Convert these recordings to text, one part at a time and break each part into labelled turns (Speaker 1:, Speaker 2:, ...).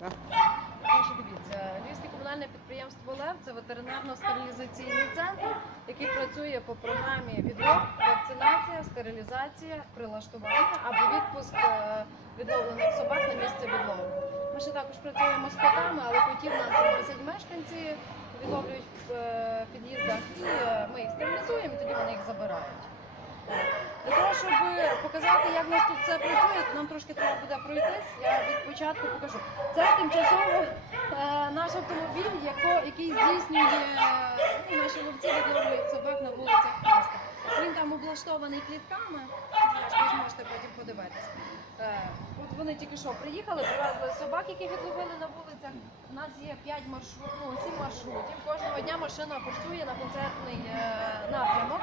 Speaker 1: Значить, дивіться, Львівське комунальне підприємство ЛЕВ це ветеринарно-стерилізаційний центр, який працює по програмі відлов, вакцинація, стерилізація, прилаштування або відпуск е, відловлених собак на місце відлову. Ми ще також працюємо з котами, але котів нас приносять мешканці, відловлюють в е, під'їздах, і е, ми їх стерилізуємо, і тоді вони їх забирають. Для того, щоб показати, як в нас тут все працює, нам трошки треба буде пройтись. Я від початку покажу. Це тимчасово е, наш автомобіль, який здійснює ну, наші ловці відловлюють собак на вулицях міста. Він там облаштований клітками, ви зможете потім подивитися. Е, от вони тільки що приїхали, привезли собак, яких відловили на вулицях. У нас є 5 маршрут, ну, 7 маршрутів. Кожного дня машина курсує на концертний е, напрямок.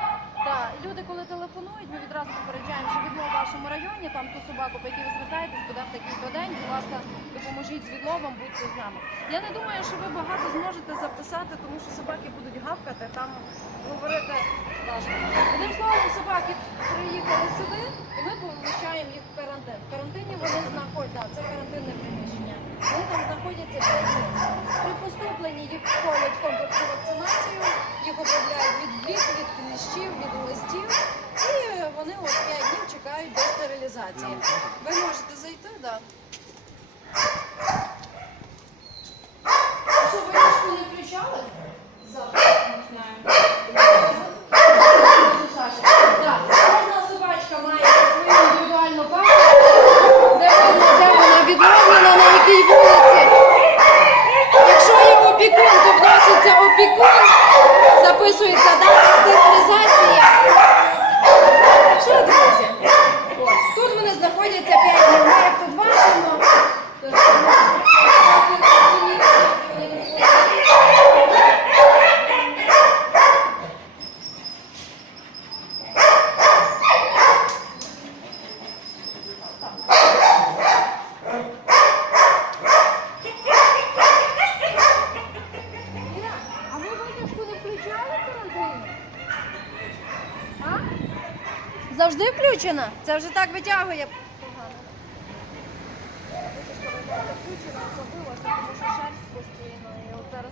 Speaker 1: Люди, коли телефонують, ми відразу попереджаємо, що відлов в вашому районі, там ту собаку, по якій ви звертаєтесь, буде в такий день. Будь ласка, допоможіть з відловом, будьте з нами. Я не думаю, що ви багато зможете записати, тому що собаки будуть гавкати, там говорити важко. Одним словом, собаки приїхали сюди, і ми поміщаємо їх в карантин. В карантині вони знаходяться, це карантинне приміщення. Вони там знаходяться 5. При поступленні їх входять в комплексну вакцинацію, їх обробляють від блік, від кліщів, від листів. І вони от 5 днів чекають до стерилізації. Ви можете зайти, так. Да. Що, ви ручку не включали? Завтра. Не знаю. Так, кожна собачка має свою індивідуальну де вона, де вона на якій вулиці. Якщо є опікун, то вноситься опікун, записується дата стерилізації. Що, друзі? Ось. Тут вони знаходяться 5 днів, ми як тут бачимо. Іра, а ви витяжку не включали в карантині? А? Завжди включена? Це вже так витягує. Погано. І от зараз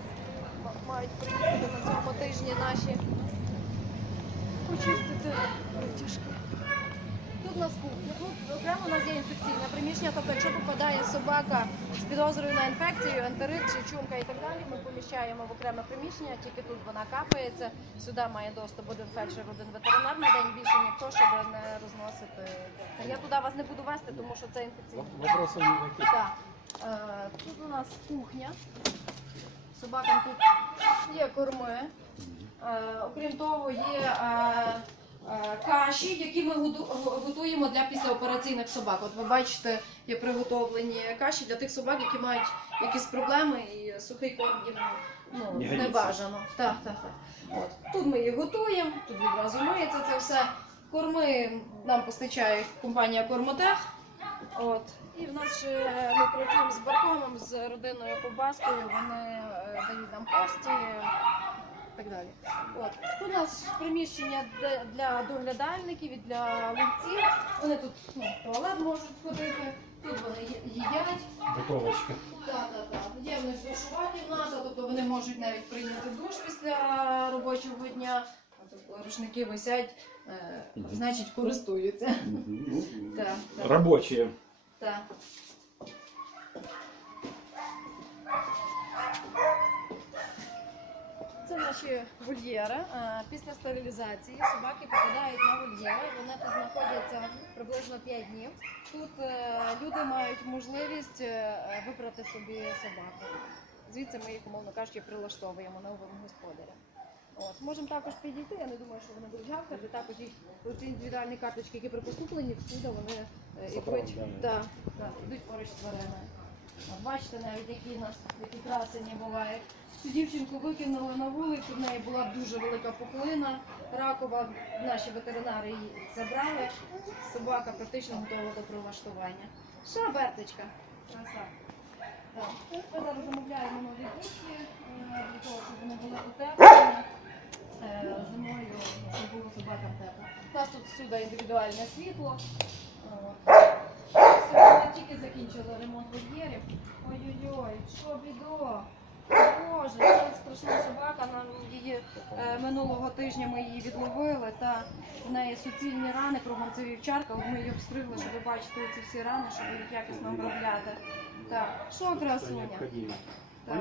Speaker 1: мають приїхати на цьому тижні наші почистити витяжки. У нас. Ну, окремо у нас є інфекційне приміщення, тобто якщо попадає собака з підозрою на інфекцію, ентерит чи чумка і так далі, ми поміщаємо в окреме приміщення, тільки тут вона капається. Сюди має доступ один фельдшер, один ветеринар на день більше ніхто, щоб не розносити. Я туди вас не буду вести, тому що це інфекційне. Так. Е, тут у нас кухня. Собакам тут є корми. Е, окрім того, є е, каші, які ми готуємо для післяопераційних собак. От ви бачите, є приготовлені каші для тих собак, які мають якісь проблеми, і сухий корм їм ну,
Speaker 2: Не
Speaker 1: бажано. Так, так, так. От. Тут ми їх готуємо, тут відразу миється це все. Корми нам постачає компанія Кормотех. От. І в нас ще ми працюємо з баркомом, з родиною Ковбаскою, вони е, дають нам кості і так далі. От. Тут у нас приміщення для, для доглядальників і для ловців. Вони тут ну, в туалет можуть сходити, тут вони ї- їдять.
Speaker 2: Бутовочка.
Speaker 1: Так, так, так. Є в них душувати в нас, а тобто вони можуть навіть прийняти душ після робочого дня. А тут рушники висять, е,
Speaker 2: Мгм.
Speaker 1: значить користуються. Так, так.
Speaker 2: Рабочие.
Speaker 1: Так. Наші вольєри. Е, Після стерилізації собаки попадають на вольєри. Вони тут знаходяться приблизно 5 днів. Тут е, люди мають можливість е, вибрати собі собаку. Звідси ми їх, умовно кажучи, прилаштовуємо новим господарям. От. Можемо також підійти, я не думаю, що вони будуть гавкати. Також їх ці індивідуальні карточки, які при поступленні, всюди вони ідуть, да, да, ідуть поруч з твариною. Бачите навіть, які у нас які бувають. Цю дівчинку викинули на вулицю, в неї була дуже велика пухлина ракова. Наші ветеринари її забрали. Собака практично готова до прилаштування. Що, Берточка? Краса. Так. Ми зараз замовляємо нові кухні для того, щоб вони були утеплені. Е, Зимою щоб було собакам тепло. У нас тут всюди індивідуальне світло. Тільки закінчили ремонт вольєрів. Ой-ой-ой, що бідо. Боже, це страшна собака. Нам її е, минулого тижня ми її відловили, та в неї суцільні рани, кругом це вівчарка. От Ми її обстригли, щоб ви бачите ці всі рани, щоб їх якісно обробляти. Так, що красуня? Так,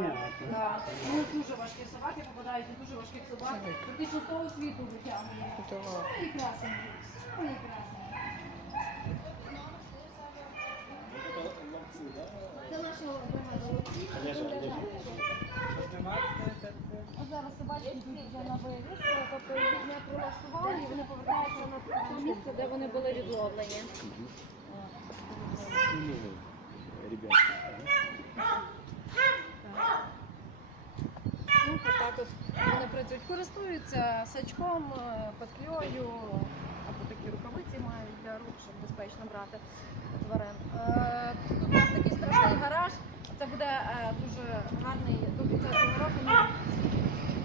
Speaker 1: так. Ну дуже важкі собаки попадають у дуже важких собак. Практично з того світу витягує. Ой, красені. Ой, красені. Це наші голубці. Зараз собачки йдуть на вивіз, тобто не прилаштували і вони повертаються на те місце, де вони були відловлені. Ну, так вони працюють, користуються сачком, е, петлею, або такі рукавиці мають для рук, щоб безпечно брати тварин. Е, Тут у нас такий страшний гараж. Це буде е, дуже гарний до кінця цього року.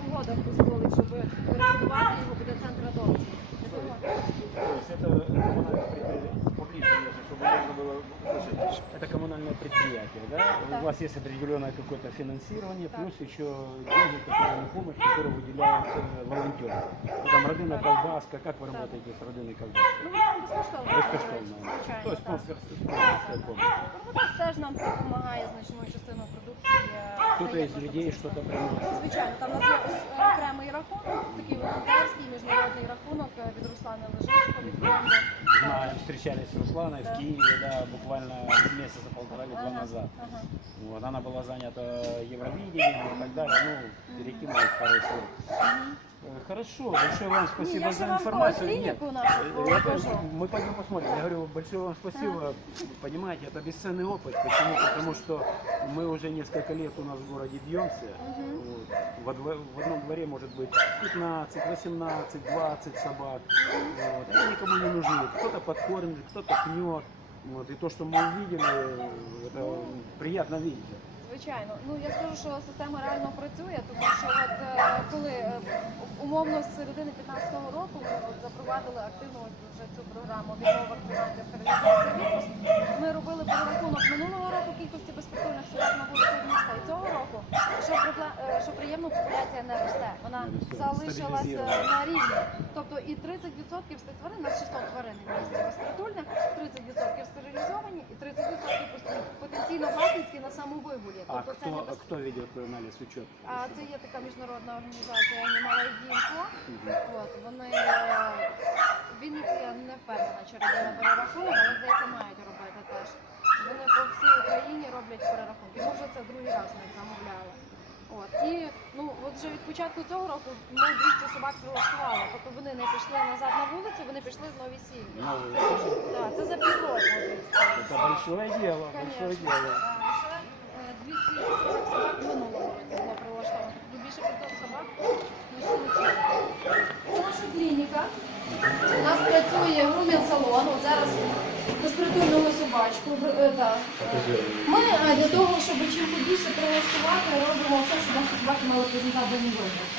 Speaker 1: Погода дозволить, щоб перебудувати його буде центр адопції. Для того-
Speaker 2: То есть это коммунальное предприятие, поближе нужно, чтобы можно было услышать. Это коммунальное предприятие, да?
Speaker 1: Да.
Speaker 2: У вас есть определенное какое-то финансирование,
Speaker 1: Так.
Speaker 2: плюс еще деньги, которые помощь, которую выделяют э, волонтеры. Там родина колбаска, как вы
Speaker 1: Так.
Speaker 2: работаете с родиной колбаской?
Speaker 1: Ну, нам безкоштовно.
Speaker 2: Безкоштовно.
Speaker 1: Звичайно,
Speaker 2: То есть
Speaker 1: так.
Speaker 2: спонсорская спонсорская помощь.
Speaker 1: Робота теж нам допомагає значною частиною продукції. е,
Speaker 2: Кто-то из
Speaker 1: приєднується
Speaker 2: людей
Speaker 1: до
Speaker 2: что-то
Speaker 1: цього.
Speaker 2: приносит.
Speaker 1: Звичайно, там у нас є ос- окремий рахунок, такий волонтерський міжнародний рахунок е, э, від Руслана Лежишко, від.
Speaker 2: Знаем, встречались с Русланой
Speaker 1: Да.
Speaker 2: в Киеве, да, буквально месяца полтора или два
Speaker 1: Ага,
Speaker 2: назад.
Speaker 1: ага.
Speaker 2: Вот, она была занята Евровидением и так далее. Ну, перекинулась пару слов.
Speaker 1: Мгм.
Speaker 2: Э, Хорошо, большое вам
Speaker 1: Ні,
Speaker 2: спасибо
Speaker 1: я
Speaker 2: за
Speaker 1: ще вам
Speaker 2: информацию. Нет,
Speaker 1: клініку нашу
Speaker 2: э, это
Speaker 1: покажу.
Speaker 2: мы пойдем посмотрим. Я говорю, большое вам спасибо. Понимаете, это бесценный опыт. Почему? Потому что мы уже несколько лет у нас в городе бьемся.
Speaker 1: Мгм.
Speaker 2: Вот. Во дво- в одном дворе может быть 15, 18, 20 собак. Вот. Они никому не нужны. Кто-то подкормит, кто-то пнет. Вот. И то, что мы увидели, это приятно видеть.
Speaker 1: Звичайно, ну я скажу, що система реально працює, тому що от е, коли е, умовно з середини 15-го року ми от запровадили активно вже цю програму відмова вакцинація стерилізація вірус. Ми робили перерахунок минулого року кількості безпритульних собак на вулицях міста. І цього року, що е, що приємно, популяція не росте. Вона залишилася на рівні. Тобто і 30% з тварин, у нас 600 тварин в місті безпритульних, 30% стерилізовані і 30% потенційно власницькі на самовигулі.
Speaker 2: А
Speaker 1: Тобто це
Speaker 2: кто,
Speaker 1: небезпечно.
Speaker 2: кто ведет анализ учет?
Speaker 1: А це є така міжнародна організація Animal Info.
Speaker 2: Мгм.
Speaker 1: От вони е, Вінниці я не впевнена, чи робили перерахунок, але здається, мають робити теж. Вони по всій Україні роблять перерахунки. Ми вже це другий раз ми замовляли. От і ну от вже від початку цього року ми 200 собак прилаштували. Тобто вони не пішли назад на вулицю, вони пішли в нові сім'ї. Це за півроку.
Speaker 2: Это большое дело, большое
Speaker 1: Конечно. Наша клініка. У нас працює грумін салон. От зараз безпритульного собачку. е. Ми е, для того, щоб чим побільше прилаштувати, робимо все, щоб наші собаки мали презентабельний вигляд.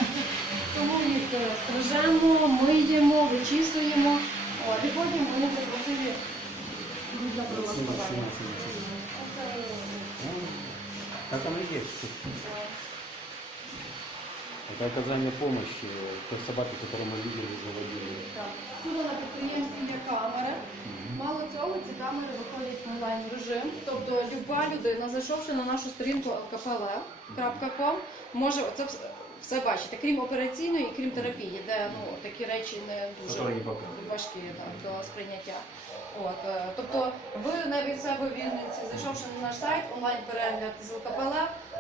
Speaker 1: Тому їх е, стрижемо, миємо, вичісуємо. І потім вони красиві йдуть прилаштування.
Speaker 2: Как оно есть. Это оказание помощи той собаке, которую мы видели, заводили.
Speaker 1: Так. Тут на підприємстві є камери. Мало цього, ці камери виходять в онлайн режим. Тобто люба людина, зайшовши на нашу сторінку lkpl.com, може це вс- все бачите, крім операційної і крім терапії, де ну, такі речі не дуже
Speaker 2: Которые не показывают.
Speaker 1: важкі так, до сприйняття. От, е, тобто ви навіть себе в Вінниці, зайшовши на наш сайт, онлайн перегляд з ЛКПЛ,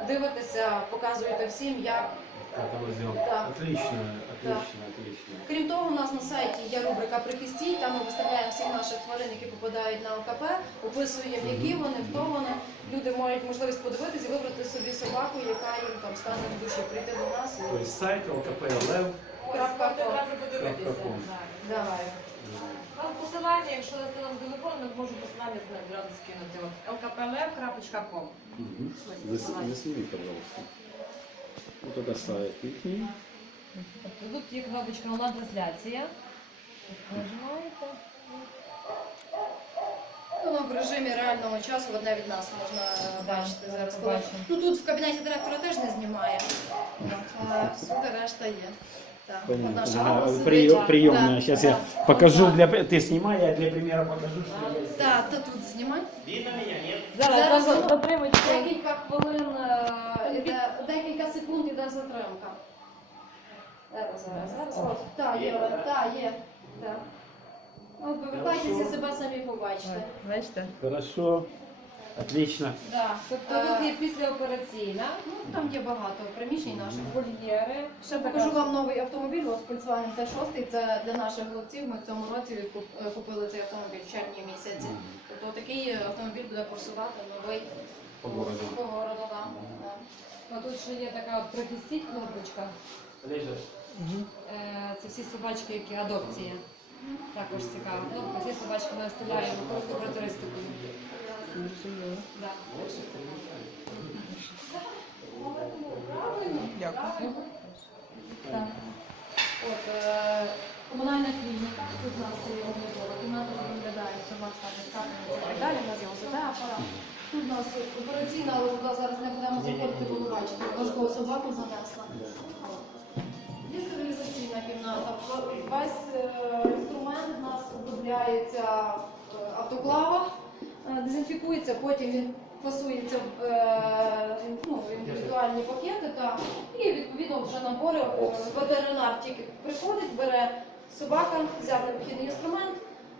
Speaker 1: дивитеся, показуєте всім, як
Speaker 2: оно Отлично, отлично, отлично.
Speaker 1: Крім того, у нас на сайті є рубрика Прихистій, там ми виставляємо всіх наших тварин, які попадають на ЛКП, описуємо, які вони, хто вони. Люди мають можливість подивитися і вибрати собі собаку, яка їм там стане в душі, прийти до нас.
Speaker 2: То есть сайт lkplv.com.
Speaker 1: Крапка ком. Давай.
Speaker 3: Там посилання, якщо дати нам телефон, ми можемо посилання зразу скинути. От lkplm.com
Speaker 2: Засними, пожалуйста. Вот это сайт их.
Speaker 3: Тобто Тут є кнопочка онлайн-трансляція. Нажимаєте.
Speaker 1: Воно в режимі реального часу одне від нас можна е, бачити зараз. Коли...
Speaker 3: побачимо.
Speaker 1: Ну тут в кабінеті директора теж не знімає. А всюди решта є.
Speaker 2: Понятно.
Speaker 1: наша
Speaker 2: Ага, при- приемная.
Speaker 1: Да,
Speaker 2: Сейчас
Speaker 1: да.
Speaker 2: я покажу
Speaker 1: Да.
Speaker 2: для... Ты снимай, я для примера покажу, что я сделал.
Speaker 1: Так, то тут знімай.
Speaker 2: Видно меня, нет?
Speaker 3: Зараз,
Speaker 1: Зараз
Speaker 3: зараз
Speaker 1: воно-
Speaker 3: дотримуйте.
Speaker 1: Декілька хвилин, е, іде, декілька секунд іде затримка. Зараз, зараз, зараз. От, так, є, так, є. Так. От, повертайтеся, себе самі побачите.
Speaker 3: Бачите?
Speaker 2: Хорошо. Отлично.
Speaker 1: Да.
Speaker 3: Тобто
Speaker 1: Е,
Speaker 3: тут є післяопераційна,
Speaker 1: Ну, там є багато приміщень наших.
Speaker 3: вольєри.
Speaker 1: Ще покажу вам новий автомобіль, от Volkswagen T6, це для наших хлопців. Ми в цьому році відкуп- е, купили цей автомобіль в червні місяці. Тобто такий е, автомобіль буде курсувати новий
Speaker 2: По городу.
Speaker 1: По городу, так. Да.
Speaker 3: А тут ще є така от прихистіть кнопочка.
Speaker 2: Лежит.
Speaker 3: Е, Це всі собачки, які адопція. Також цікава кнопка. Всі собачки ми оставляємо короткою характеристикою. Да.
Speaker 1: Дякую. Так. От, е, комунальна клініка, тут у нас є облікова кімната, де виглядають у нас там капельниці і так далі, у нас є ОЗД апарат. Тут у нас операційна, але туди зараз не будемо заходити, бо ви бачите, важкого собаку занесла. От. Є стерилізаційна кімната. Весь е, інструмент у нас обробляється в е, автоклавах, дезінфікується, потім він фасується в е, ну, в індивідуальні пакети та, і відповідно вже набори е, ветеринар тільки приходить, бере собака, взяв необхідний інструмент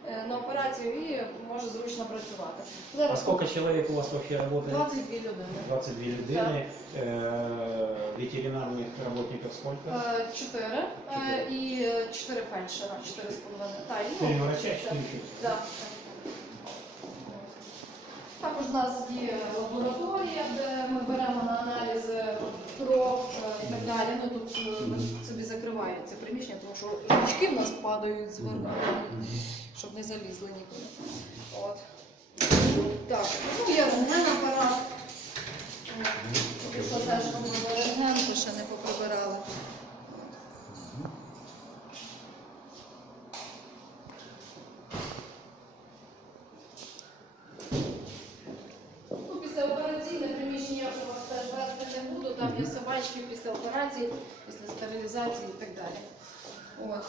Speaker 1: е, на операцію і може зручно працювати.
Speaker 2: А
Speaker 1: Зараз
Speaker 2: сколько человек у вас вообще работает?
Speaker 1: 22 людини.
Speaker 2: 22 людини. Э, ветеринарных работников сколько?
Speaker 1: Е, Чотири е, і е, чотири фельдшера, чотири з половиною. Та, і,
Speaker 2: Четыре
Speaker 1: ну,
Speaker 2: врача,
Speaker 1: так.
Speaker 2: четыре фельдшера.
Speaker 1: Також у нас є лабораторія, де ми беремо на аналізи кров е, і так далі. Ну тут е, собі закривають це приміщення, тому що жучки в нас падають зверху, щоб не залізли нікуди. От. Так, ну є рентген апарат. Поки теж рентген, то ще не поприбирали. Ну, після операційне приміщення теж вести не буду. Там є собачки після операції, після стерилізації і так далі. От.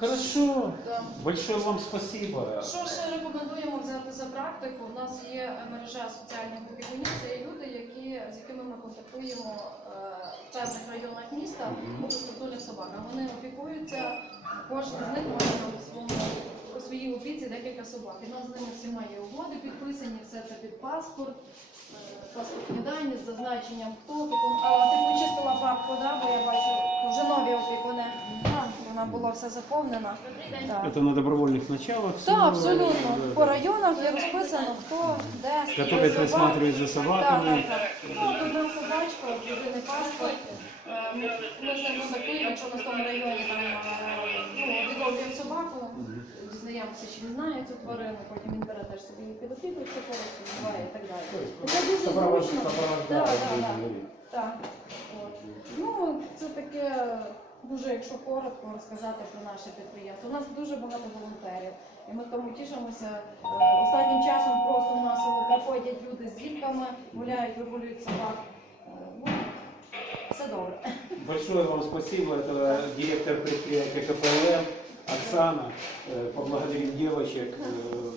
Speaker 2: Хорошо.
Speaker 1: Да.
Speaker 2: Большое вам спасибо.
Speaker 1: Що ще рекомендуємо взяти за практику? У нас є мережа соціальних опікунів. Це є люди, які, з якими ми контактуємо е, в певних районах міста по безпритульних собаках. Вони опікуються, кожен з них має на своєму у декілька собак. І у нас з ними всіма є угоди підписані, все це під паспорт, е, паспортні дані з зазначенням хто опікун. А ти почистила папку, да? бо я бачу вже нові опікуни. А, Вона була вся заповнена. Так.
Speaker 2: Это на добровольных началах.
Speaker 1: Так,
Speaker 2: всё,
Speaker 1: абсолютно.
Speaker 2: да,
Speaker 1: По
Speaker 2: да.
Speaker 1: районах є розписано, хто, де, скільки
Speaker 2: Которые
Speaker 1: собак.
Speaker 2: присматривают за
Speaker 1: Так,
Speaker 2: собаками.
Speaker 1: так, так. Ну, от одна собачка, єдиний паспорт. Е, Ми ми з ним контактуємо, якщо на тому районі там е, ну, відловлюємо собаку, Дізнаємося, чи він знає цю тварину, потім він бере теж собі під опіку, якщо користь відбуває і так далі. Це дуже зручно. Так. От. Ну, це таке дуже, якщо коротко розказати про наше підприємство. У нас дуже багато волонтерів, і ми тому тішимося. Е, Останнім часом просто масово приходять люди з дітками, гуляють, вигулюють собак. Е, Ну, все добре.
Speaker 2: Большое вам спасибо. Это директор предприятия КПЛМ Оксана. Э, Поблагодарим девочек. Э,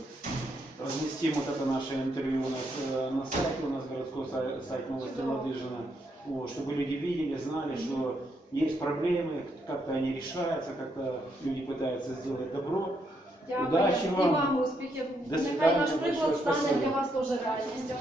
Speaker 2: Разместим вот это наше интервью у нас э, на сайте, у нас городской сайт, сайт новости Ладыжина. Вот, чтобы люди видели, знали, что есть проблемы, как-то они решаются, как-то люди пытаются сделать добро.
Speaker 1: Дякую.
Speaker 2: Удачі
Speaker 1: І
Speaker 2: вам.
Speaker 1: вам успіхів.
Speaker 2: До
Speaker 1: Нехай
Speaker 2: свидання,
Speaker 1: наш приклад
Speaker 2: большое
Speaker 1: стане
Speaker 2: спасибо.
Speaker 1: для вас теж реальністю.